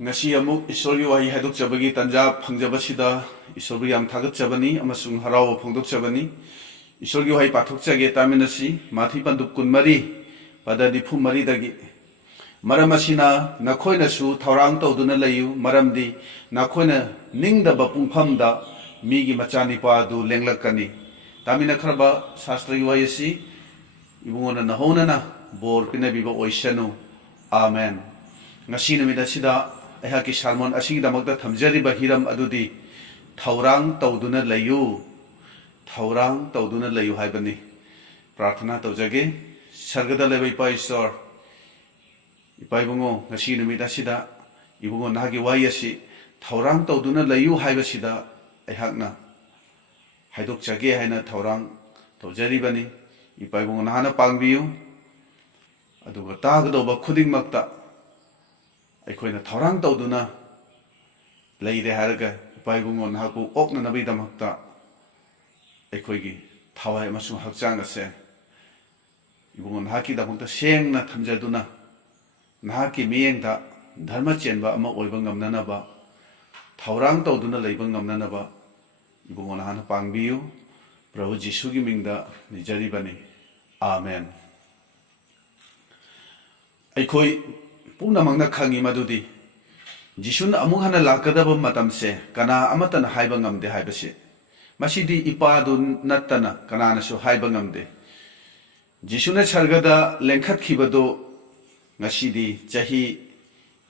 ngasi amuk isor gi wahi haduk chabagi tanja phangjabasida isor bi yam thagat chabani amasung haraw phongdok chabani isor gi wahi pathok chage taminasi mathi panduk kunmari pada dipu mari dagi maram asina nakhoina su thaurang tawduna leiyu maramdi nakhoina ningda ba pungphamda migi machani pa du lenglakani tamina khraba shastra gi wahi si ibungona nahona na bor pinabiba oisanu amen ngasi namida sida ayhaki salmon asigi damakta thamjariba hiram adudi thaurang tawduna leiyu haibani प्रार्थना तौजगे सर्गदा लेबा इपा ईश्वर इपा Ibungo ngasi numida sida ibungo nagi wai asi thaurang tawduna leiyu haibasida ayhakna haidok jage haina thaurang tawjari bani ipa ibungo nahana pangbiyu aduga tagdoba khuding makta aikhoina thaurang tawduna leire haraga ipa ibungo nahaku okna nabi damakta aikhoigi thawai amasung hakchang ase ibungo nahaki damakta sengna thamjaduna nahaki miyengda dharma chenba ama oiba ngamnanaba thaurang tawduna leiba ngamnanaba ibungo nahana pangbiyu Prabhu Jishu gi mingda nijari bani amen aikoi puna mangna khangi madudi Jishuna amung hana lakadaba matamse kana amatana haiba ngamde haibase masidi ipadu nattana kanana su haiba ngamde Jishuna sargada lengkhat khibado ngasidi chahi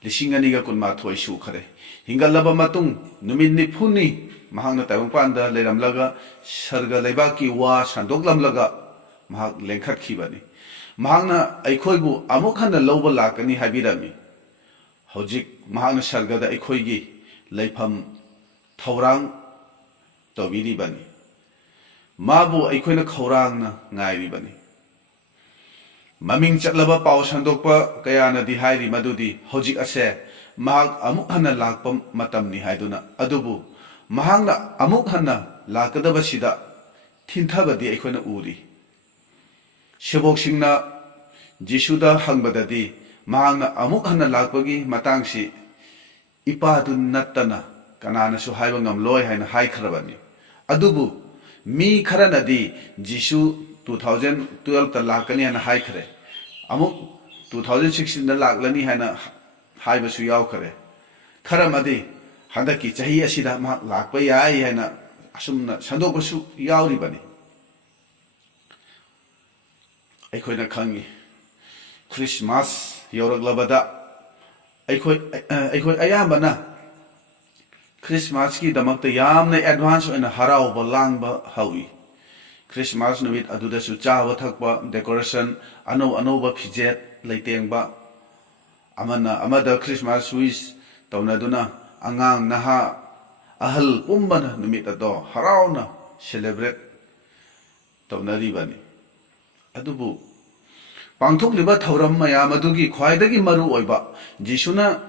lisingani ga kunma thoi su khare hingalaba matung numit nifuni mahangna tayungpanda leiramlaga sarga leibaki wa sandoklamlaga mahak lengkhat khibani mahangna aikhoibu amuk hana lawba lakani habirami hojik mahangna sargada aikhoigi leifam thaurang tawbiri bani mabu aikhoina khaurangna ngairi bani maming chatlaba paw sandokpa kayana di hairi madudi hojik ase mahak amuk hana lakpa matamni haiduna adubu mahangna amuk hana lakadaba sida thinthabadi aikhoina uri shibok singna Jishuda hangbadadi mahangna amuk hana lakpagi matangsi ipadu nattana kanana su haiba ngamloi haina haikhrabani adubu mi kharanadi Jishu 2012 ta lakani hana haikhre amuk 2016 da laklani hana haiba su yaw khare kharamadi handaki chahi asida ma lakpa yai haina asumna sandokpa su yawri bani aikhoina khangi Christmas yoraglabada aikoi ayambana Christmas ki damakta yamna advance oina harauba langba hawi Christmas numit aduda su chawa thakpa decoration anova phijet leitengba amada Christmas wish taunaduna angang naha ahal umbana numit ado harauna celebrate taunari bani adubu pangthokliba thauram mayam adugi khwaidagi maru oiba Jishuna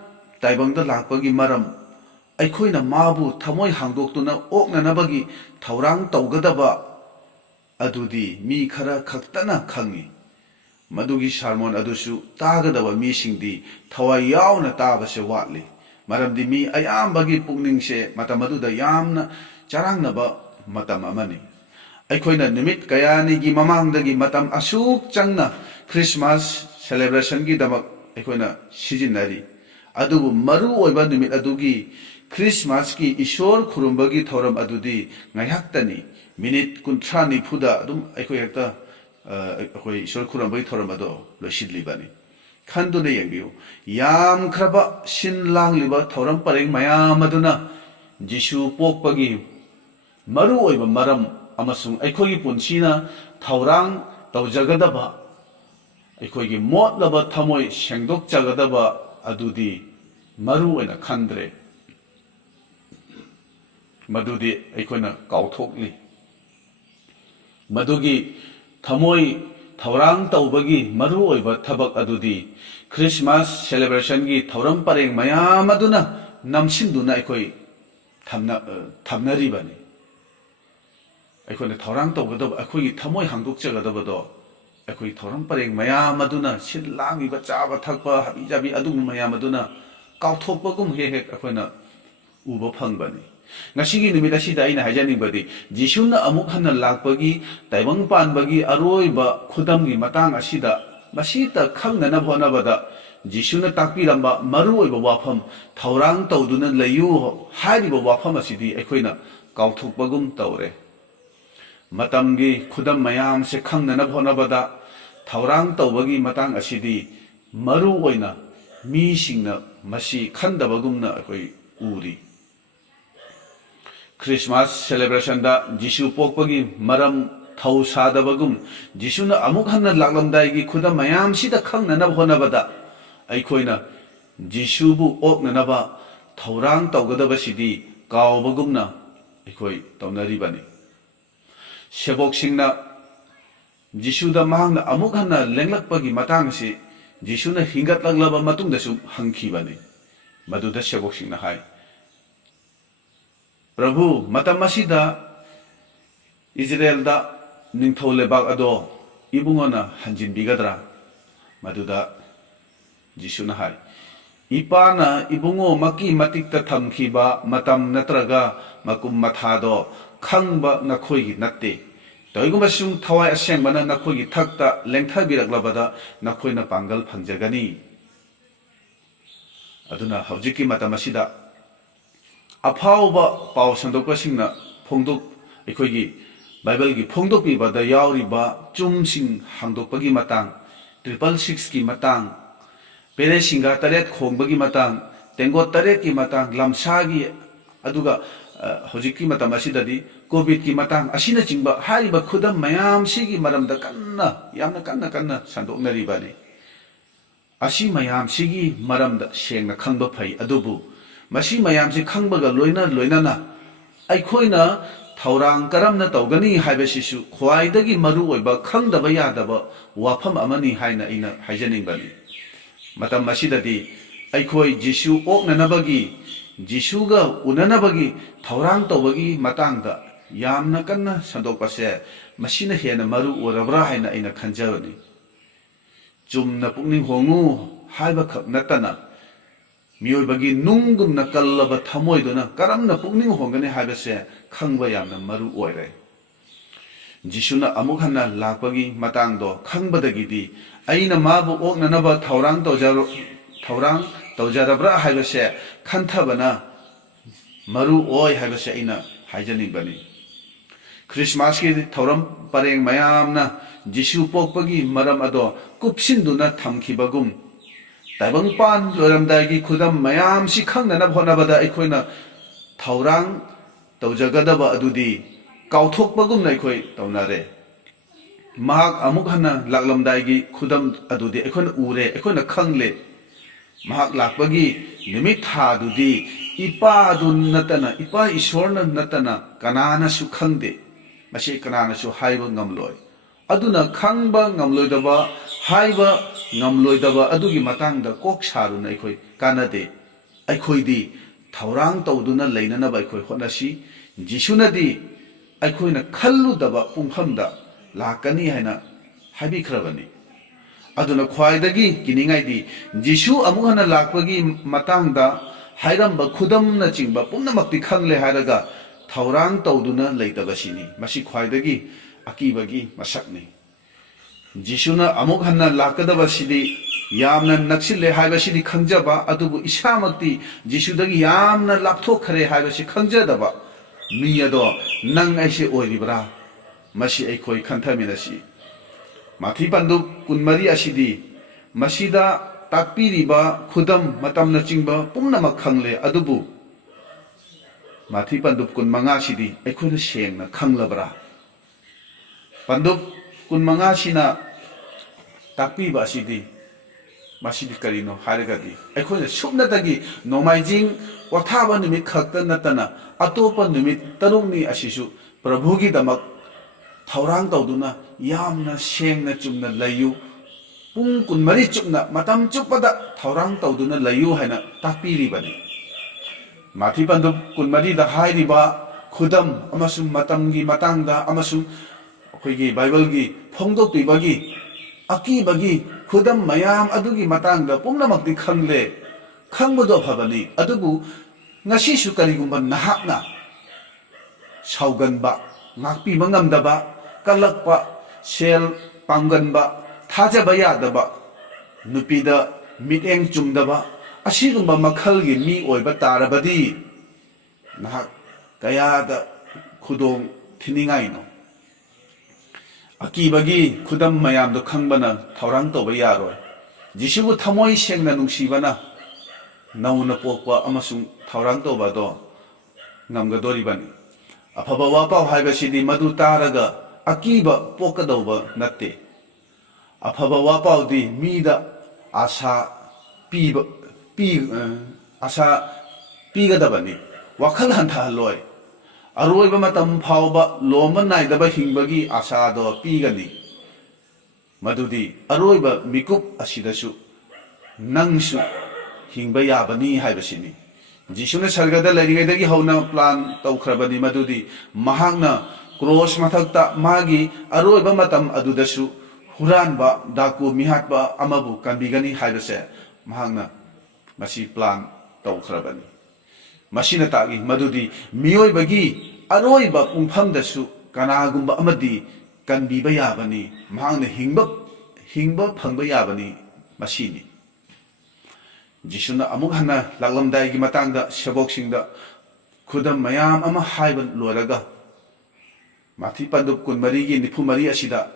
taibangda lakpagi maram aikhoina mabu thamoi hangdoktuna oknanabagi thaurang tawgadaba adudi mi khara khaktana khangi madugi sermon adusu tagadaba mi singdi thawai yauna tabase watli maramdi mi ayambagi pukningse matamaduda yamna charangnaba matam amani aikhoina numit kayani gi mamangdagi matam asuk changna Christmas celebration gi damak aikhoina sijinari adubu maru oiba numit adugi Christmas ki ishor khurumbagi thoram adudi ngaihaktani minute kuntrani phuda adum aikoi hekta akoi ishor khurumbagi thoram ado losidli bani khandune yengbiu yam khraba sin langliba thoram pareng mayam aduna Jishu pokpagi maru oiba maram amasung aikoi punsina thaurang tawjagadaba aikoi motlaba thamoi sengdok jagadaba adudi maru oina khandre madudi aikhoina kauthokli madugi thamoi thaurang tawbagi maru oiba thabak adudi Christmas celebration gi thauram pareng mayam aduna namsinduna aikoi thamnari bani aikhoina thaurang tawgadaba aikoi thamoi hangdok jagadabado aikoi thauram pareng mayam aduna sin langiba chaba thakpa habi jabi adum mayam aduna ꯀꯥꯎꯊꯣꯛꯄꯒꯨꯝ ꯍꯦꯛ ꯍꯦꯛ ꯑꯩꯈꯣꯏꯅ ꯎꯕ ꯐꯪꯕꯅꯤ ꯉꯁꯤꯒꯤ ꯅꯨꯃꯤꯠ ꯑꯁꯤꯗ ꯑꯩꯅ ꯍꯥꯏꯖꯅꯤꯡꯕꯗꯤ ꯖꯤꯁꯨꯅ ꯑꯃꯨꯛ ꯍꯟꯅ ꯂꯥꯛꯄꯒꯤ ꯇꯥꯏꯕꯪ ꯄꯥꯟꯕꯒꯤ ꯑꯔꯣꯏꯕ ꯈꯨꯗꯝꯒꯤ ꯃꯇꯥꯡ ꯑꯁꯤꯗ ꯃꯁꯤꯇ ꯈꯪꯅꯅꯕ ꯍꯣꯠꯅꯕꯗ ꯖꯤꯁꯨꯅ ꯇꯥꯛꯄꯤꯔꯝꯕ ꯃꯔꯨꯑꯣꯏꯕ ꯋꯥꯐꯝ ꯊꯧꯔꯥꯡ ꯇꯧꯗꯨꯅ ꯂꯩꯌꯨ ꯍꯥꯏꯔꯤꯕ ꯋꯥꯐꯝ ꯑꯁꯤꯗꯤ ꯑꯩꯈꯣꯏꯅ ꯀꯥꯎꯊꯣꯛꯄꯒꯨꯝ ꯇꯧꯔꯦ ꯃꯇꯝꯒꯤ ꯈꯨꯗꯝ ꯃꯌꯥꯝꯁꯦ ꯈꯪꯅꯅꯕ ꯍꯣꯠꯅꯕꯗ ꯊꯧꯔꯥꯡ ꯇꯧꯕꯒꯤ ꯃꯇꯥꯡ ꯑꯁꯤꯗꯤ ꯃꯔꯨ ꯑꯣꯏꯅ ꯃꯤꯁꯤꯡꯅ ꯃꯁꯤ ꯈꯟꯗꯕꯒꯨꯝꯅ ꯑꯩꯈꯣꯏ ꯎꯔꯤ ꯈ꯭ꯔꯤꯁꯃꯥꯁ ꯁꯦꯂꯦꯕ꯭ꯔꯦꯁꯟꯗ ꯖꯤꯁꯨ ꯄꯣꯛꯄꯒꯤ ꯃꯔꯝ ꯊꯧ ꯁꯥꯗꯕꯒꯨꯝ ꯖꯤꯁꯨꯅ ꯑꯃꯨꯛ ꯍꯟꯅ ꯂꯥꯛꯂꯝꯗꯥꯏꯒꯤ ꯈꯨꯗꯝ ꯃꯌꯥꯝꯁꯤꯗ ꯈꯪꯅꯅꯕ ꯍꯣꯠꯅꯕꯗ ꯑꯩꯈꯣꯏꯅ ꯖꯤꯁꯨꯕꯨ ꯑꯣꯛꯅꯅꯕ ꯊꯧꯔꯥꯡ ꯇꯧꯒꯗꯕꯁꯤꯗꯤ ꯀꯥꯎꯕꯒꯨꯝꯅ ꯑꯩꯈꯣꯏ ꯇꯧꯅꯔꯤꯕꯅꯤ ꯁꯦꯕꯣꯛꯁꯤꯡꯅ ꯖꯤꯁꯨꯗ ꯃꯍꯥꯛꯅ ꯑꯃꯨꯛ ꯍꯟꯅ ꯂꯦꯡꯂꯛꯄꯒꯤ ꯃꯇꯥꯡ ꯑꯁꯤ ꯖꯤꯁꯨꯅ ꯍꯤꯡꯒꯠꯂꯛꯂꯕ ꯃꯇꯨꯡꯗꯁꯨ ꯍꯪꯈꯤꯕꯅꯤ ꯃꯗꯨꯗ ꯁꯦꯕꯣꯛꯁꯤꯡꯅ ꯍꯥꯏ ꯄ꯭ꯔꯚꯨ ꯃꯇꯝ ꯑꯁꯤꯗ ꯏꯖꯔꯦꯜꯗ ꯅꯤꯡꯊꯧ ꯂꯩꯕꯥꯛ ꯑꯗꯣ ꯏꯕꯨꯡꯉꯣꯅ ꯍꯟꯖꯤꯟꯕꯤꯒꯗ꯭ꯔꯥ ꯃꯗꯨꯗ ꯖꯤꯁꯨꯅ ꯍꯥꯏ ꯏꯄꯥꯅ ꯏꯕꯨꯡꯉꯣ ꯃꯀꯤ ꯃꯇꯤꯛꯇ ꯊꯝꯈꯤꯕ ꯃꯇꯝ ꯅꯠꯇ꯭ꯔꯒ ꯃꯀꯨꯝ ꯃꯊꯥꯗꯣ ꯈꯪꯕ ꯅꯈꯣꯏꯒꯤ ꯅꯠꯇꯦ ꯀꯔꯤꯒꯨꯝꯕꯁꯨꯡ ꯊꯋꯥꯏ ꯑꯁꯦꯡꯕꯅ ꯅꯈꯣꯏꯒꯤ ꯊꯛꯇ ꯂꯦꯡꯊꯕꯤꯔꯛꯂꯕꯗ ꯅꯈꯣꯏꯅ ꯄꯥꯡꯒꯜ ꯐꯪꯖꯒꯅꯤ ꯑꯗꯨꯅ ꯍꯧꯖꯤꯛꯀꯤ ꯃꯇꯝ ꯑꯁꯤꯗ ꯑꯐꯥꯎꯕ ꯄꯥꯎ ꯁꯟꯗꯣꯛꯄꯁꯤꯡꯅ ꯑꯩꯈꯣꯏꯒꯤ ꯕꯥꯏꯕꯜꯒꯤ ꯐꯣꯡꯗꯣꯛꯄꯤꯕꯗ ꯌꯥꯎꯔꯤꯕ ꯆꯨꯝꯁꯤꯡ ꯍꯥꯡꯗꯣꯛꯄꯒꯤ ꯃꯇꯥꯡ 666ꯀꯤ ꯃꯇꯥꯡ ꯄꯦꯔꯦꯁꯤꯡꯒ 8 ꯈꯣꯡꯕꯒꯤ ꯃꯇꯥꯡ ꯇꯦꯡꯒꯣꯠ 8ꯀꯤ ꯃꯇꯥꯡ ꯂꯝꯁꯥꯒꯤ ꯑꯗꯨꯒ ꯍꯧꯖꯤꯛꯀꯤ ꯃꯇꯝ ꯑꯁꯤꯗꯗꯤ ꯀꯣꯚꯤꯗꯀꯤ ꯃꯇꯥꯡ ꯑꯁꯤꯅꯆꯤꯡꯕ ꯍꯥꯏꯔꯤꯕ ꯈꯨꯗꯝ ꯃꯌꯥꯝꯁꯤꯒꯤ ꯃꯔꯝꯗ ꯌꯥꯝꯅ ꯀꯟꯅ ꯁꯟꯗꯣꯛꯅꯔꯤꯕꯅꯤ ꯑꯁꯤ ꯃꯌꯥꯝꯁꯤꯒꯤ ꯃꯔꯝꯗ ꯁꯦꯡꯅ ꯈꯪꯕ ꯐꯩ ꯑꯗꯨꯕꯨ ꯃꯁꯤ ꯃꯌꯥꯝꯁꯤ ꯈꯪꯕꯒ ꯂꯣꯏꯅꯅ ꯑꯩꯈꯣꯏꯅ ꯊꯧꯔꯥꯡ ꯀꯔꯝꯅ ꯇꯧꯒꯅꯤ ꯍꯥꯏꯕꯁꯤꯁꯨ ꯈ꯭ꯋꯥꯏꯗꯒꯤ ꯃꯔꯨꯑꯣꯏꯕ ꯈꯪꯗꯕ ꯌꯥꯗꯕ ꯋꯥꯐꯝ ꯑꯃꯅꯤ ꯍꯥꯏꯅ ꯑꯩꯅ ꯍꯥꯏꯖꯅꯤꯡꯕꯅꯤ ꯃꯇꯝ ꯑꯁꯤꯗꯗꯤ ꯑꯩꯈꯣꯏ ꯖꯤꯁꯨ ꯑꯣꯛꯅꯅꯕꯒꯤ ꯖꯤꯁꯨꯒ ꯎꯅꯅꯕꯒꯤ ꯊꯧꯔꯥꯡ ꯇꯧꯕꯒꯤ ꯃꯇꯥꯡꯗ ꯌꯥꯝꯅ ꯀꯟꯅ ꯁꯟꯗꯣꯛꯄꯁꯦ ꯃꯁꯤꯅ ꯍꯦꯟꯅ ꯃꯔꯨ ꯑꯣꯏꯔꯕ꯭ꯔꯥ ꯍꯥꯏꯅ ꯑꯩꯅ ꯈꯟꯖꯕꯅꯤ ꯆꯨꯝꯅ ꯄꯨꯛꯅꯤꯡ ꯍꯣꯡꯉꯨ ꯍꯥꯏꯕꯈꯛ ꯅꯠꯇꯅ ꯃꯤꯑꯣꯏꯕꯒꯤ ꯅꯨꯡꯒꯨꯝꯅ ꯀꯜꯂꯕ ꯊꯃꯣꯏꯗꯨꯅ ꯀꯔꯝꯅ ꯄꯨꯛꯅꯤꯡ ꯍꯣꯡꯒꯅꯤ ꯍꯥꯏꯕꯁꯦ ꯈꯪꯕ ꯌꯥꯝꯅ ꯃꯔꯨ ꯑꯣꯏꯔꯦ ꯖꯤꯁꯨꯅ ꯑꯃꯨꯛ ꯍꯟꯅ ꯂꯥꯛꯄꯒꯤ ꯃꯇꯥꯡꯗꯣ ꯈꯪꯕꯗꯒꯤꯗꯤ ꯑꯩꯅ ꯃꯥꯕꯨ ꯑꯣꯛꯅꯅꯕ ꯊꯧꯔꯥꯡ ꯇꯧꯖꯔꯕ꯭ꯔꯥ ꯍꯥꯏꯕꯁꯦ ꯈꯟꯊꯕꯅ ꯃꯔꯨ ꯑꯣꯏ ꯍꯥꯏꯕꯁꯦ ꯑꯩꯅ ꯍꯥꯏꯖꯅꯤꯡꯕꯅꯤ ꯈ꯭ꯔꯤꯁꯃꯥꯁꯀꯤ ꯊꯧꯔꯝ ꯄꯔꯦꯡ ꯃꯌꯥꯝꯅ ꯖꯤꯁꯨ ꯄꯣꯛꯄꯒꯤ ꯃꯔꯝ ꯑꯗꯣ ꯀꯨꯞꯁꯤꯟꯗꯨꯅ ꯊꯝꯈꯤꯕꯒꯨꯝ ꯇꯥꯏꯕꯪꯄꯥꯟ ꯂꯣꯏꯔꯝꯗꯥꯏꯒꯤ ꯈꯨꯗꯝ ꯃꯌꯥꯝꯁꯤ ꯈꯪꯅꯅꯕ ꯍꯣꯠꯅꯕꯗ ꯑꯩꯈꯣꯏꯅ ꯊꯧꯔꯥꯡ ꯇꯧꯖꯒꯗꯕ ꯑꯗꯨꯗꯤ ꯀꯥꯎꯊꯣꯛꯄꯒꯨꯝꯅ ꯑꯩꯈꯣꯏ ꯇꯧꯅꯔꯦ ꯃꯍꯥꯛ ꯑꯃꯨꯛ ꯍꯟꯅ ꯂꯥꯛꯂꯝꯗꯥꯏꯒꯤ ꯈꯨꯗꯝ ꯑꯗꯨꯗꯤ ꯑꯩꯈꯣꯏꯅ ꯎꯔꯦ ꯑꯩꯈꯣꯏꯅ ꯈꯪꯂꯦ ꯃꯍꯥꯛ ꯂꯥꯛꯄꯒꯤ ꯅꯨꯃꯤꯠ ꯊꯥꯗꯨꯗꯤ ꯏꯄꯥ ꯑꯗꯨ ꯅꯠꯇꯅ ꯏꯄꯥ ꯏꯁꯣꯔꯅ ꯅꯠꯇꯅ ꯀꯅꯥꯅꯁꯨ ꯈꯪꯗꯦ ꯃꯁꯤ ꯀꯅꯥꯅꯁꯨ ꯍꯥꯏꯕ ꯉꯝꯂꯣꯏ ꯑꯗꯨꯅ ꯈꯪꯕ ꯉꯝꯂꯣꯏꯗꯕ ꯍꯥꯏꯕ ꯉꯝꯂꯣꯏꯗꯕ ꯑꯗꯨꯒꯤ ꯃꯇꯥꯡꯗ ꯀꯣꯛ ꯁꯥꯔꯨꯅ ꯑꯩꯈꯣই ꯀꯥꯟꯅꯗꯦ ꯑꯩꯈꯣꯏꯗꯤ ꯊꯧꯔꯥꯡ ꯇꯧꯗꯨꯅ ꯂꯩꯅꯅꯕ ꯑꯩꯈꯣꯏ ꯍꯣꯠꯅꯁꯤ ꯖꯤꯁꯨꯅꯗꯤ ꯑꯩꯈꯣꯏꯅ ꯈꯜꯂꯨꯗꯕ ꯄꯨꯡꯐꯝꯗ ꯂꯥꯛꯀꯅꯤ ꯍꯥꯏꯅ ꯍꯥꯏꯕꯤꯈ꯭ꯔꯕꯅꯤ ꯑꯗꯨꯅ ꯈ꯭ꯋꯥꯏꯗꯒꯤ ꯀꯤꯅꯤꯡꯉꯥꯏꯗꯤ ꯖꯤꯁꯨ ꯑꯃꯨꯛ ꯍꯟꯅ ꯂꯥꯛꯄꯒꯤ ꯃꯇꯥꯡꯗ ꯍꯥꯏꯔꯝꯕ ꯈꯨꯗꯝꯅꯆꯤꯡꯕ ꯄꯨꯝꯅꯃꯛꯇꯤ ꯈꯪꯂꯦ ꯍꯥꯏꯔꯒ ꯊꯧꯔꯥꯡ ꯇꯧꯗꯨꯅ ꯂꯩꯇꯕꯁꯤꯅꯤ ꯃꯁꯤ ꯈ꯭ꯋꯥꯏꯗꯒꯤ ꯑꯀꯤꯕꯒꯤ ꯃꯁꯛꯅꯤ ꯖꯤꯁꯨꯅ ꯑꯃꯨꯛ ꯍꯟꯅ ꯂꯥꯛꯀꯗꯕꯁꯤꯗꯤ ꯌꯥꯝꯅ ꯅꯛꯁꯤꯜꯂꯦ ꯍꯥꯏꯕꯁꯤꯗꯤ ꯈꯪꯖꯕ ꯑꯗꯨꯕꯨ ꯏꯁꯥꯃꯛꯇꯤ ꯖꯤꯁꯨꯗꯒꯤ ꯌꯥꯝꯅ ꯂꯥꯞꯊꯣꯛꯈ꯭ꯔꯦ ꯍꯥꯏꯕꯁꯤ ꯈꯪꯖꯗꯕ ꯃꯤ ꯑꯗꯣ ꯅꯪ ꯑꯩꯁꯦ ꯑꯣꯏꯔꯤꯕ꯭ꯔꯥ ꯃꯁꯤ ꯑꯩꯈꯣꯏ ꯈꯟꯊꯃꯤꯟꯅꯁꯤ ꯃꯊꯤ ꯄꯟꯗꯨꯞ 24 ꯑꯁꯤꯗꯤ ꯃꯁꯤꯗ ꯇꯥꯛꯄꯤꯔꯤꯕ ꯈꯨꯗꯝ ꯃꯇꯝꯅꯆꯤꯡꯕ ꯄꯨꯝꯅꯃꯛ ꯈꯪꯂꯦ ꯑꯗꯨꯕꯨ ꯃꯊꯤ ꯄꯟꯗꯨꯞ 25 ꯁꯤꯗꯤ ꯑꯩꯈꯣꯏꯅ ꯁꯦꯡꯅ ꯈꯪꯂꯕ꯭ꯔꯥ ꯄꯟꯗꯨꯞ 25 ꯁꯤꯅ ꯇꯥꯛꯄꯤꯕ ꯑꯁꯤꯗꯤ ꯃꯁꯤꯗꯤ ꯀꯔꯤꯅꯣ ꯍꯥꯏꯔꯒꯗꯤ ꯑꯩꯈꯣꯏꯅ ꯁꯨꯞꯅꯇꯒꯤ ꯅꯣꯡꯃꯥꯏꯖꯤꯡ ꯄꯣꯊꯥꯕ ꯅꯨꯃꯤꯠ ꯈꯛꯇ ꯅꯠꯇꯅ ꯑꯇꯣꯞꯄ ꯅꯨꯃꯤꯠ 6ꯅꯤ ꯑꯁꯤꯁꯨ ꯄ꯭ꯔꯚꯨꯒꯤꯗꯃꯛ ꯊꯧꯔꯥꯡ ꯇꯧꯗꯨꯅ ꯌꯥꯝꯅ ꯁꯦꯡꯅ ꯆꯨꯝꯅ ꯂꯩꯌꯨ ꯄꯨꯡ 24 ꯆꯨꯞꯅ ꯃꯇꯝ ꯆꯨꯞꯄꯗ ꯊꯧꯔꯥꯡ ꯇꯧꯗꯨꯅ ꯂꯩꯌꯨ ꯍꯥꯏꯅ ꯇꯥꯛꯄꯤꯔꯤꯕꯅꯤ ꯃꯊꯤ ꯄꯟꯗꯨꯞ 24ꯗ ꯍꯥꯏꯔꯤꯕ ꯈꯨꯗꯝ ꯑꯃꯁꯨꯡ ꯃꯇꯝꯒꯤ ꯃꯇꯥꯡꯗ ꯑꯃꯁꯨꯡ ꯑꯩꯈꯣꯏꯒꯤ ꯕꯥꯏꯕꯜꯒꯤ ꯐꯣꯡꯗꯣꯛꯄꯤꯕꯒꯤ ꯑꯀꯤꯕꯒꯤ ꯈꯨꯗꯝ ꯃꯌꯥꯝ ꯑꯗꯨꯒꯤ ꯃꯇꯥꯡꯗ ꯄꯨꯝꯅꯃꯛꯇꯤ ꯈꯪꯂꯦ khangbodo phabani adubu ngasi su karigumba nahakna sauganba ngakpi mangamdaba kalakpa sel pangganba thajaba yadaba nupida miteng chumdaba asigumba makhalgi mi oiba tarabadi nahak kayada khudong thiningai no akibagi khudam mayam do khangbana thaurang toba yaroi jisubu thamoi sengna nungsibana nauna pokwa amasung thaurang toba do ngamgadoribani afaba wapa haibasidi madu taraga akiba pokadoba natte afaba wapa di mida asa asa pigadabani wakhal hanthaloi aroiba matam phauba lomba naidaba hingbagi asa do pigani madudi aroiba mikup asidasu nangsu hingba yabani haibasini jisuna sargada laringaidagi hauna plan tawkhrabani madudi mahakna cross mathakta magi aroiba matam adudasu huranba daku mihatba amabu kanbigani haibase mahakna masi plan tawkhrabani masina tagi madudi miyoibagi aroiba pungphamdasu kanagumba amadi kanbiba yabani mahakna hingba phangba yabani masini jisuna amuk hana laklamdai gi matangda shaboksingda khudam mayam ama haiba loraga mathi pandup kunmari gi nifumari asida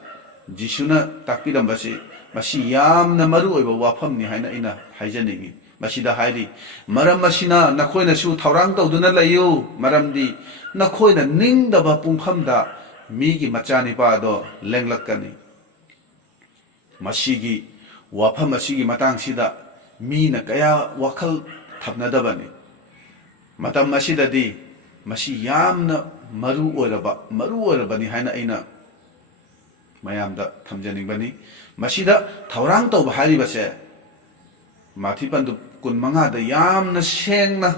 jisuna takpidambasi masi yamna maru oiba wafamni haina ina haijaningi masida hairi maram masina nakhoina su thaurang tawduna leiyu maramdi nakhoina ningdaba pungphamda migi machani pa do lenglakani masigi wafam masigi matang sida mina kaya wakhal thapnadabani matam masidadi masi yamna maru orabani haina aina mayamda thamjaningbani masida thaurang tawba haribase mathi pandu kun manga da yamna sengna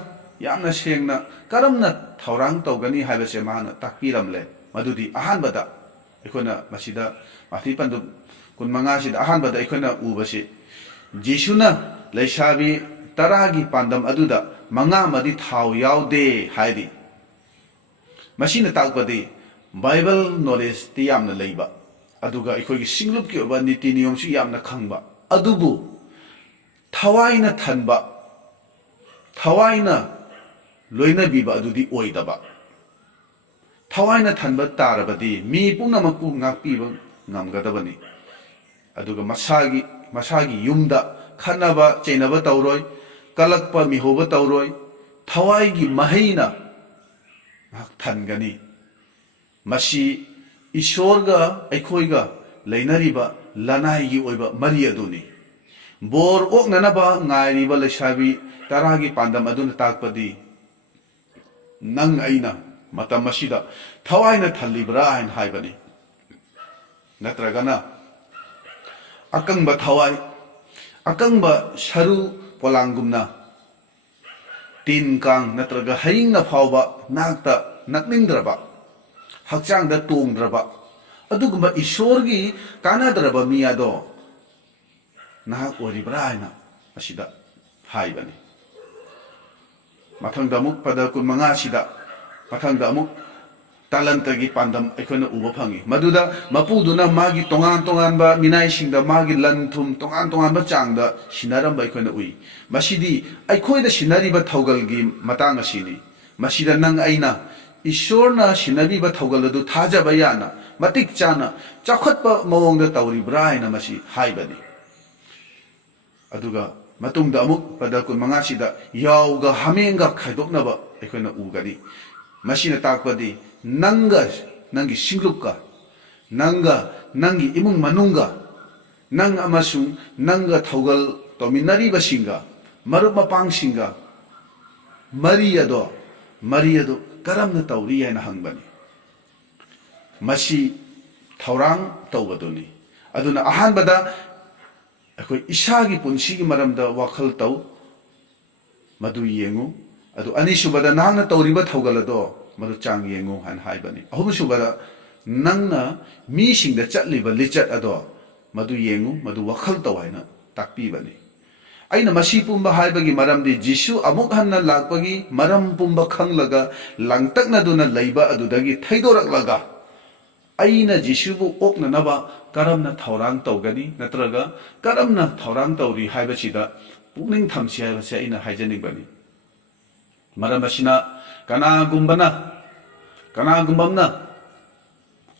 karamna thaurang tawgani haibase mahana takpiramle madudi ahanbada ikona masida mathi pandu kun manga sida ahanbada ikona ubase jisuna leisabi taragi pandam aduda manga madi thau yaude haidi masina takpadi bible knowledge ti yamna leiba aduga ikogi singlup ki oba niti niyom su yamna khangba adubu thawaina thanba thawaina loina biba adudi oidaba thawaina thanba tarabadi mi pungnamakku ngakpiba ngamgadabani aduga masagi yumda khanaba chainaba tawroi kalakpa mihoba tawroi thawai gi mahaina hak thangani masi ishorga aikhoiga leinariba lanai gi oiba mari aduni bor oknanaba ngairiba lesabi taragi pandam aduna takpadi nang aina matam masida thawaina thalibra hain haibani natragana akangba thawai akangba sharu polangumna tin kang natraga haingna phawba nakta nakningdraba hakchangda tongdraba adugumba ishorgi kanadraba miyado nahak oribra haina asida haibani mathangda amuk pada kun manga sida mathangda amuk talantagi pandam aikona uba phangi maduda mapuduna magi tongan ba minai singda magi lanthum tongan ba changda sinaram ba aikona ui masidi aikoida sinari ba thogalgi matang asini masida nang aina ishorna sinari ba thogal adu thaja ba yana matik chana chakhatpa mawongda tawribra haina masi haibani aduga matungda amuk pada kun manga sida yauga hamenga khaidoknaba aikona ugani masina takpadi nangi singlupka nangi imung manunga nang amasung nanga thogal tominari basinga marup mapang singa mariado karamna tawri haina hangbani masi thaurang tawbaduni aduna ahanbada akoi isagi punsigi maramda wakhal taw madu yengu adu anisubada nangna tawriba thogalado madu chang yengu han haibani ahumsubada nangna mi singda chatliba lichat ado madu yengu madu wakhal taw haina takpi bani aina masi pumba haibagi maramdi Jisu amuk hanna lakpagi maram pumba khanglaga langtakna duna leiba adudagi thaidoraklaga aina Jisu bu oknanaba karamna Thourang tawgani natraga karamna Thourang tawri haibachida pukning thamsi haibase aina haijanibani maram asina kanagumbamna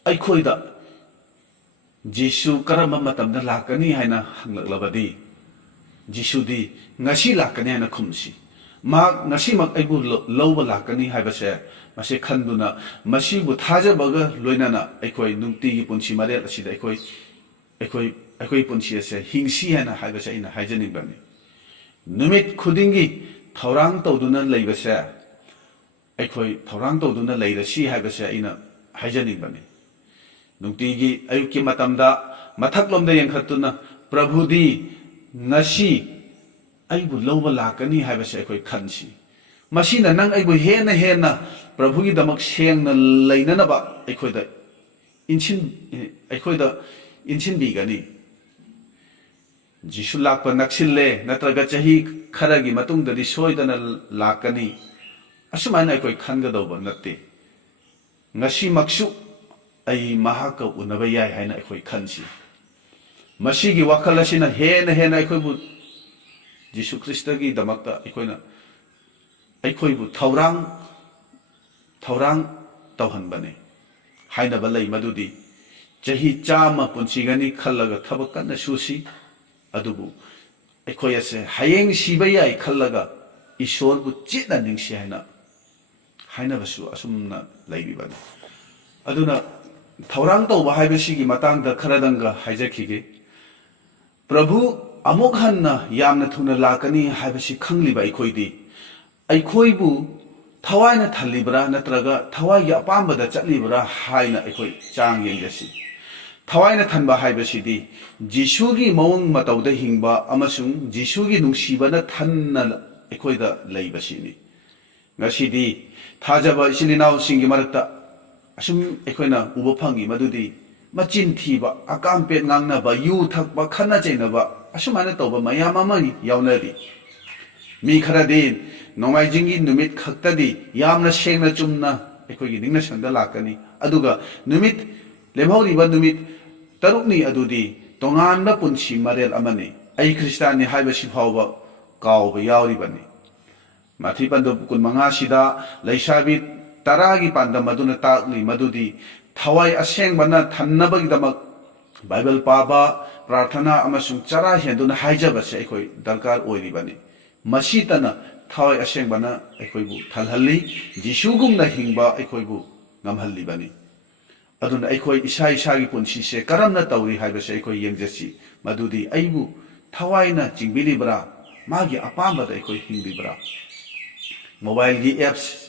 aikhoida Jisu karamba matamda lakani haina hanglaklabadi Jisu di ngasi lakani haina khumsi ma ngasi mak aibu lawba lakani haibase mase khanduna masibu thajabaga loinana aikhoi nungti gi punchi marel asida aikhoi punchi ase hingsi haina haibase ina haijani bani numit khudingi Thourang tawduna leibase aikhoi Thourang tawduna leirasi haibase ina haijani bani nungtigi ayuki matamda mathaklomda yengkhatuna prabhudi ngasi aibu lawba lakani haibase aikhoi khansi masina nang aibu hena prabhugi damak sengna leinanaba aikhoida inchin bigani Jisu lakpa naksille natraga chahi kharagi matungdadi soidana lakani asumana aikoi khangadauba natte ngasi maksu ai mahaka unaba yai haina aikoi khansi masigi wakhal asina hena aikoibu Jisu Kristagi damakta aikoibu Thourang tawhanbane haina balai madudi chahi chama punchigani khallaga thabak kanna susi adubu aikoi ase hayeng siba yai khallaga ishor bu chena ningsi haina basu asumna laibibani aduna Thourang tawba haibasigi matangda kharadanga haijakige Prabhu amuk hanna yamna thuna lakani haibasi khangliba aikhoibu thawaina thalibra natraga thawai ya pambada chatlibra haina aikoi chang yengjasi thawaina thanba haibasidi Jisugi mawng matawda hingba amasung Jisugi nungsibana thanna aikoida leibasini ngasidi thajaba isilinaw singi marakta asum aikoina uba phangi madudi machin thiba akampet ngangnaba yu thakba khana chainaba asumana tawba mayam amani yawnari mi kharadi nongaijingi numit khaktadi yamna sengna chumna aikoigi ningna sangda lakani aduga numit lemhauriba numit tarukni adudi tonganba punchi marel amani ai kristani haibasi phawba kawba yauribani mathi pandu kunmanga sida leisabi taragi panda maduna takli madudi thawai asengbana thannabagi damak Bible paba prarthana amasung chara henduna haijabase aikoi darkar oiribani masitana thawai asengbana aikoibu thalhalli Jisugumna hingba aikoibu ngamhallibani aduna aikoi isagi punsi se karamna tawri haibase aikoi yengjasi madudi aibu thawaina chingbilibra magi apambada aikoi hingbibra mobile gi apps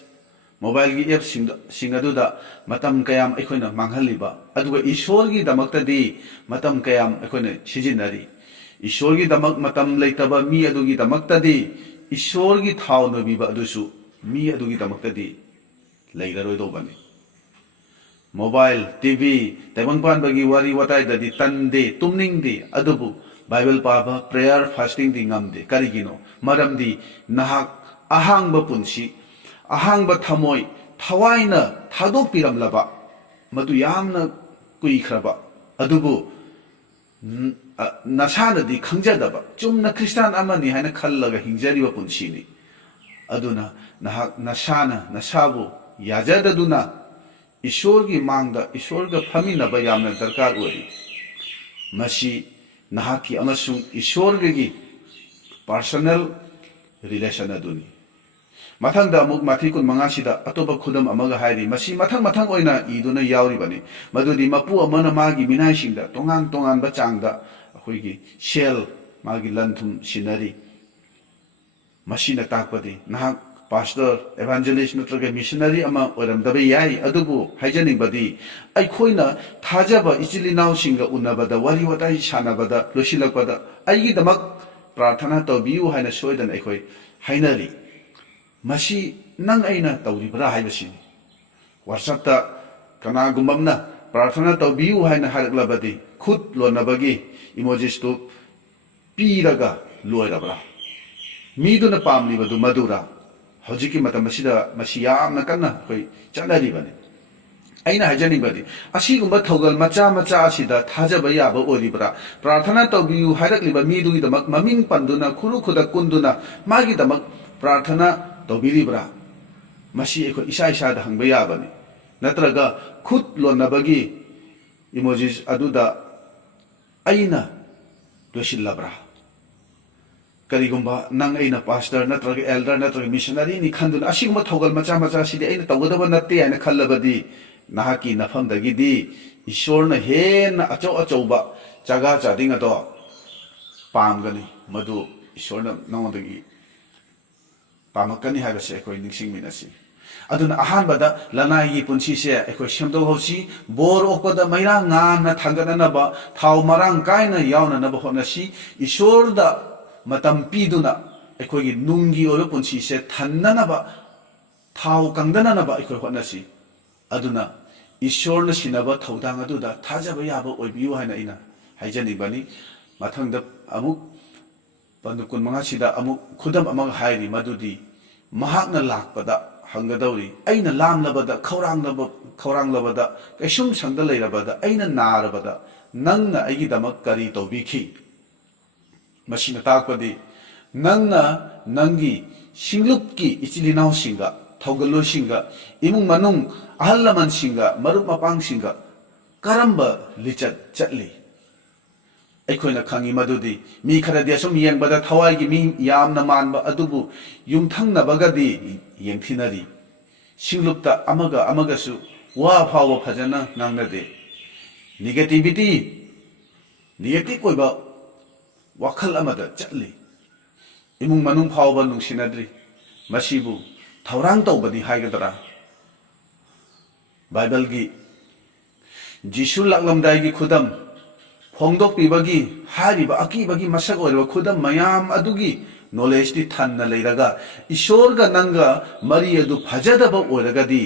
singaduda matam kayam aikoina manghalliba aduga ishorgi damaktadi matam kayam aikoina sijinari ishorgi damak matam leitaba mi adugi damaktadi ishorgi thawna biba adusu mi adugi damaktadi leiraroi dobani mobile TV taibangpan bagi wari watai dadi tande tumningdi adubu Bible paba prayer fasting di ngamde karigino maramdi nahak ahangba punsi ahangba thamoi thawaina thadok piramlaba madu yamna kuikraba adubu nasanadi khangjadaba chumna Christian amani haina khallaga hingjariba punsini aduna nahak nasabu yajadaduna ishorgi mangda ishorga phaminaba yamna darkar oi masi nahaki amasung ishorgagi personal relation aduni mathangda amuk mathi kun mangasida atoba khudam amaga hairi masi mathang oina iduna yauribani madudi mapu amana magi minaisingda tongan ba changda akhoi shell magi lanthum sinari masina takpadi nahak pastor evangelist natraga missionary ama oramdabe yai adubu haijaning badi aikhoina thajaba ichilinaw singa unabada wari watai sanabada losilakpada aigi damak prarthana tobiu haina soidan aikoi hainari masi nang aina tawribra haibasini WhatsApp ta kanagumamna prarthana tobiu haina haraklabadi khut lonabagi emojis to piraga loirabra मीदुना पामलिबदु मधुरा हौजिकी मतम असिदा मसि यामना कन्ना अखोई चनरिबने अइना हाजनिबदि असिगुम्बा थौगल मचा मचा असिदा थाजबा याबा ओरिबरा प्रार्थना तौबियु हाइरक्लिबा मीदुगिदमक ममिंग पंदुना खुरु खुदा कुंदुना मागिदमक प्रार्थना तौबिरिबरा मसि अखोई इसा इसादा हंगबा याबने नत्रगा खुद लोनबगी इमोजीस अदुदा अइना दोसिल्लबरा करीगुम्बा नंग अइना पास्टर नत्रगा एल्डर नत्रगा मिशनरी नि खंदुना असिगुम्बा थौगल मचा मचा सिदि अइना तौगदबा नत्ते आइना खल्लबदि नाहकी नफमदगिदि ईश्वरना हेन अचौ अचौबा जगा चादिंग अदो पामगनि मधु ईश्वरना नौदगी पामकनि हाबसे अखोई निंसिंगमिनसि अदुना अहानबदा लनाई पुंसीसे अखोई सेमदोहौसी बोर ओकदा मैरा गाना थांगदनबा थाव मरांग कायना यावननबा होनसी ईश्वरदा मतम पीदुना अखोई नुंगी ओबे पुंसीसे थन्ननबा थाव कंगदननबा अखोई होनसी अदुना ईश्वरना सिनबा थौदांग अदुदा थाजबा याबा ओइबियु हाइना इना हाइजनिबनी मथंगदा अमुक पंदुकुन मंगासिदा अमुक खुदम अमग हाइरि मदुदी महाकना लाकपदा हंगदौरी अइना लामलबदा खौरांगलबदा कैसुम संगदा लैरबदा अइना नारबदा नंगना अइगिदमक करी तौबिखि मसिना ताकपदी नंगना नंगी सिंगलुपकी इचिलिनाव सिंगा थौगलो सिंगा इमुंग मनुंग अहल लमन सिंगा मरुप मपांग सिंगा करंबा लिचत चटली अखोइना खंगी मदुदी मी खरदि असुम येंगबदा थवाइगी मी यामना मानबा अदुबु युमथंगनबगदी येंथिनरी सिंगलुपता अमगा अमगसु वा फाव फजना नांगनदे निगेटिव ओइबा वखल अमदा चटली इमुंग मनुंग फावबा नुंसिनद्री मसिबु थौरांग तौबदी हाइगदरा बाइबल की जीशु लाकलमदाई खुदम फोंदोकपीबगी हारिबा अकीबगी मसक ओइरबा खुदम मयाम अदुगी नॉलेज दी थन्ना लेरगा ईश्वरगा नंगा मरी अदु फजदबा ओइरगदी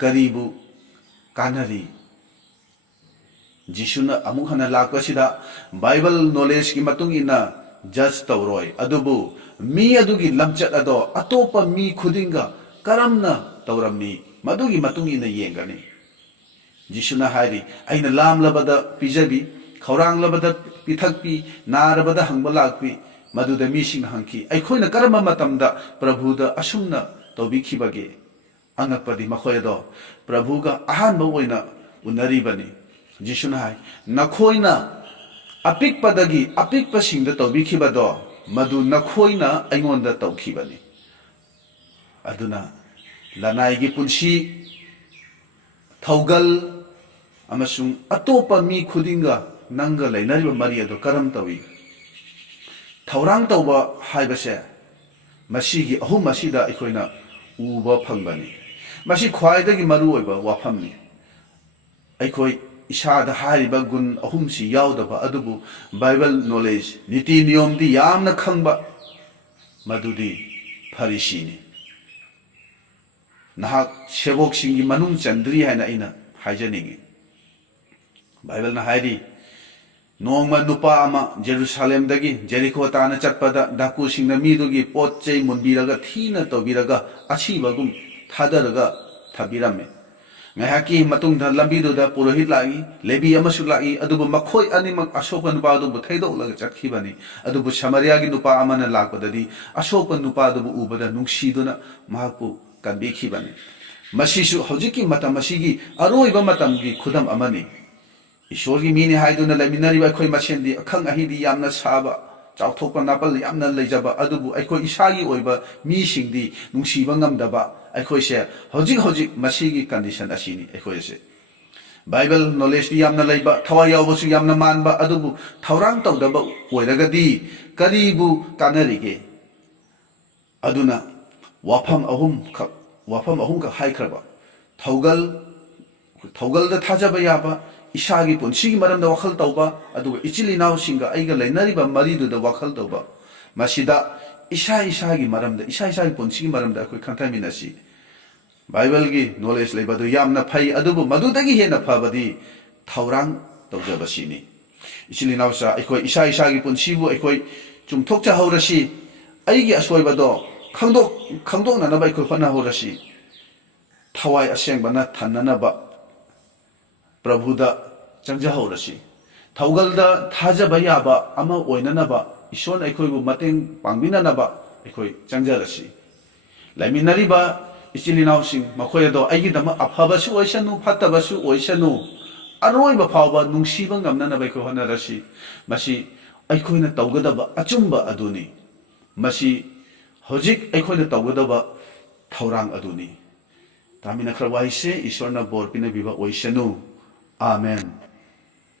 करीबु कानरी जीशुना अमुक हना लाकसिदा बाइबल नॉलेज की मतुंग इना जज तौरोय अदुबु मी अदुगी लमचत अदो अतोपा मी खुदिंगा करमना तौरमी मदुगी मतुंग इना येंगनी जीशुना हाइरी अइना लामलबदा पिजबी खौरांगलबदा पिथकपी नारबदा हंगबा लाकपी मदुदा मीसिंग हंकी अखोइना करम मतमदा प्रभुदा असुमना तौबिखिबगे अंगपदी मखोयदो प्रभुगा अहानबा ओइना उनरीबनी जीशुना हाइ नखोइना अपिकपदगी अपिकपसिंगदा तौबिखिबदो मदु नखोइना अइंगोंदा तौखिबनी अदुना लनाइगी पुंसी थौगल अमसुंग अतोपा मी खुदिंगा नंगा लैनरिबा मरी अदो करम तौई थौरांग तौबा हाइबसे मसीगी अहुम मसीदा अखोइना उबा फंगबनी मसी ख्वाइदगी मरु ओइबा वाफमनी अखोइ इसादा हारिबा गुण अहुमसी यावदबा अदुबु बाइबल नॉलेज नीति नियम दी यामना खंगबा मदुदी फरिसीनी नाहक सेवक सिंगी मनुंग चंद्री है ना इना हाइजनिंगी बाइबल ना हाइरी नोंगमा नुपा अमा जेरूसलेम दगी जेरिको ताना चटपदा डाकू सिंगना मीदुगी पोच्चे मुनबीरगा थीना तौबीरगा अछीबगुम थादरगा थाबीरमे ngahaki matung da lambidu da purohit lagi lebi amasu lagi adubu makhoi animak asoka nupa adubu thaidok laga chakhibani adubu samaria gi nupa amana lakpadadi asoka nupa adubu ubada nungsiduna mahapu kanbikhibani masisu hojiki matam masigi aroiba matam gi khudam amani ईश्वर की मीने हाइदुना लैमिनरिबा अखोइ मसेंदी अखंग अहिदी यामना साबा चाउथोकपा नापल यामना लैजबा अदुबु अखोइ इसागी ओइबा मीसिंगदी नुंसीबा ngamdaba अखोइसे हजिक हजिक मसीगी condition असिनी अखोइसे Bible knowledge दी यामना लैबा थवा यावबसु यामना मानबा अदुबु थौरांग तौदबा ओइरगदी करीबु कानरिगे अदुना वाफम अहुम का हाइखरबा थौगल दा थाजबा याबा इसागी पुंसीगी मरमदा वखल तौबा अदुगा इचिलिनाव सिंगा आइगा लैनरिबा मरीदुदा वखल तौबा मसिदा इसागी मरमदा इसागी पुंसीगी मरमदा अखोइ खंथामिनसी Bible की नॉलेज लेबदु यामना फै अदुबु मदुदगी हेना फबदी थौरांग तौजबसिनी इचिलिनावसा अखोइ इसागी पुंसीबु अखोइ चुमथोकचा हौरसी ꯑꯩꯒꯤ ꯑꯁꯣꯏꯕꯗꯣ ꯈꯪꯗꯣꯛꯅꯅꯕ ꯑꯩꯈꯣꯏ ꯍꯣꯠꯅꯍꯧꯔꯁꯤ ꯊꯋꯥꯏ ꯑꯁꯦꯡꯕꯅ ꯊꯟꯅꯅꯕ ꯄ꯭ꯔꯚꯨꯗ ꯆꯪꯖꯍꯧꯔꯁꯤ ꯊꯧꯒꯜꯗ ꯊꯥꯖꯕ ꯌꯥꯕ ꯑꯃ ꯑꯣꯏꯅꯅꯕ ꯏꯁꯣꯔꯅ ꯑꯩꯈꯣꯏꯕꯨ ꯃꯇꯦꯡ ꯄꯥꯡꯕꯤꯅꯅꯕ ꯑꯩꯈꯣꯏ ꯆꯪꯖꯔꯁꯤ ꯂꯩꯃꯤꯟꯅꯔꯤꯕ ꯏꯆꯤꯜ ꯏꯅꯥꯎꯁꯤꯡ ꯃꯈꯣꯏ ꯑꯗꯣ ꯑꯩꯒꯤꯗꯃꯛ ꯑꯐꯕꯁꯨ ꯑꯣꯏꯁꯅꯨ ꯐꯠꯇꯕꯁꯨ ꯑꯣꯏꯁꯅꯨ ꯑꯔꯣꯏꯕ ꯐꯥꯎꯕ ꯅꯨꯡꯁꯤꯕ ꯉꯝꯅꯅꯕ ꯑꯩꯈꯣꯏ ꯍꯣꯠꯅꯔꯁꯤ ꯃꯁꯤ ꯑꯩꯈꯣꯏꯅ ꯇꯧꯒꯗꯕ ꯑꯆꯨꯝꯕ ꯑꯗꯨꯅꯤ ꯃꯁꯤ ꯍꯧꯖꯤꯛ ꯑꯩꯈꯣꯏꯅ ꯇꯧꯒꯗꯕ ꯊꯧꯔꯥꯡ ꯑꯗꯨꯅꯤ ꯇꯥꯃꯤꯟꯅꯈ꯭ꯔꯕ ꯋꯥꯍꯩꯁꯦ ꯏꯁꯣꯔꯅ ꯕꯣꯔ ꯄꯤꯅꯕꯤꯕ ꯑꯣꯏꯁꯅꯨ Amen.